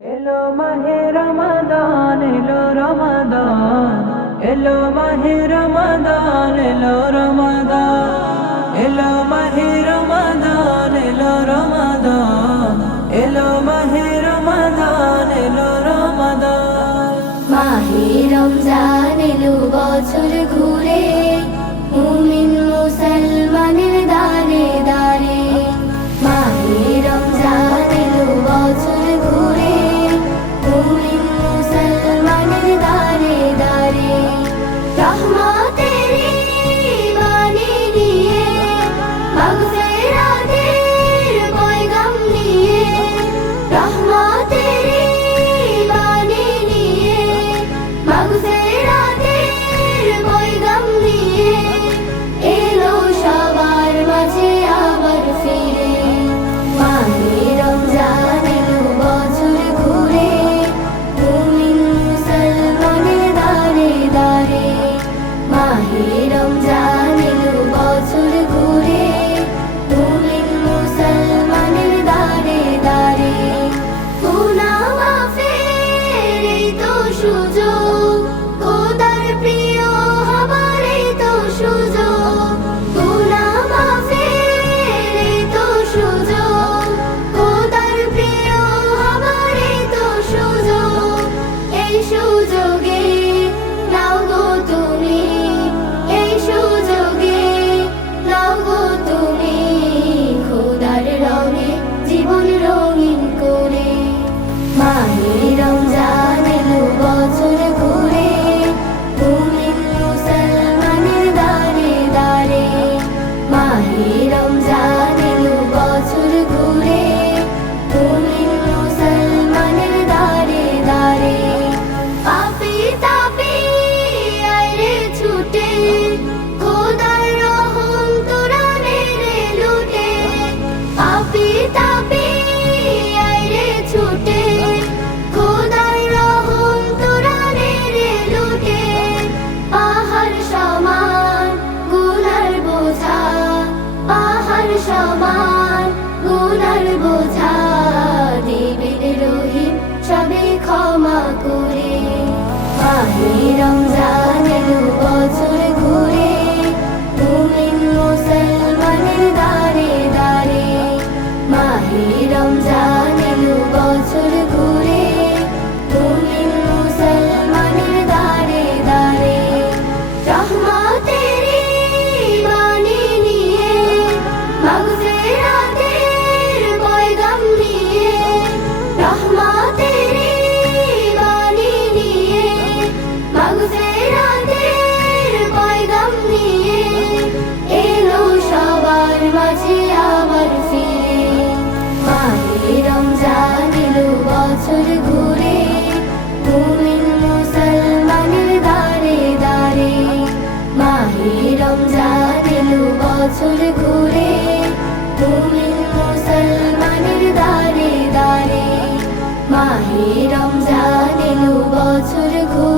এলো মাহে রমাদান, এলো রমাদান, এলো মাহে রমাদান, এলো রমাদান, এলো মাহে রমাদান, এলো রমাদান, এলো মাহে রমাদান, এলো রমাদান। মাহে রমজান এলো বছর ঘুরে, মুমিন মুসলমানের দারে দারে। মাহে রমজান এলো বছর ঘুরে, মুমিন মুসলমানের দারে দারে। রহমতের বাণী নিয়ে, মাগফিরাতের পয়গাম নিয়ে, রহমতের বাণী নিয়ে, মাগফিরাতের পয়গাম নিয়ে এলো সবার মাঝে আবার ফিরে। মাহে রমজান এলো বছর ঘুরে, মুমিন মুসলমানের দারে দারে। মাহে রমজান এলো বছর ঘুরে, মুমিন মুসলমানের দারে দারে। গুনাহ মাফের এই তো সুযোগ, খোদার প্রিয় হবার এই তো সুযোগ। গুনাহ মাফের এই তো সুযোগ, খোদার প্রিয় হবার এই তো সুযোগ। এই সুযোগে নাও গো তুমি, এই সুযোগে নাও গো তুমি, খোদার রঙে জীবন রঙিন করে। মাহে রমজান এলো বছর ঘুরে, মুমিন মুসলমানের দারে দারে। মাহে রমজান এলো বছর ঘুরে, মুমিন মুসলমানের দারে দারে। পাপী তাপী আইরে ছুটে, খোদার রহম তোরা নে লুটে। পাপী তাপী আইরে ছুটে, খোদার রহম তোরা নে লুটে। পাহাড় সমান গুনার বোঝা, পাহাড় সমান গুনার বোঝা, দেবেন রহিম সবে ক্ষমা করে। মাহে রমজান এলো বছর ঘুরে, মুমিন মুসলমানের দারে দারে। মাহে রমজান এলো বছর ঘুরে, মুমিন মুসলমানের দারে দারে। রহমতের বাণী নিয়ে, মাগফিরাতের পয়গাম নিয়ে, রহমতের বাণী নিয়ে, মাগফিরাতের পয়গাম নিয়ে এলো সবার মাঝে আবার ফিরে। মাহে রমজান এলো বছর ঘুরে, মুমিন মুসলমানের দারে দারে। মাহে রমজান এলো বছর ঘুরে, মুমিন মুসলমানের দারে দারে। মাহে রমজান এলো বছর ঘুরে।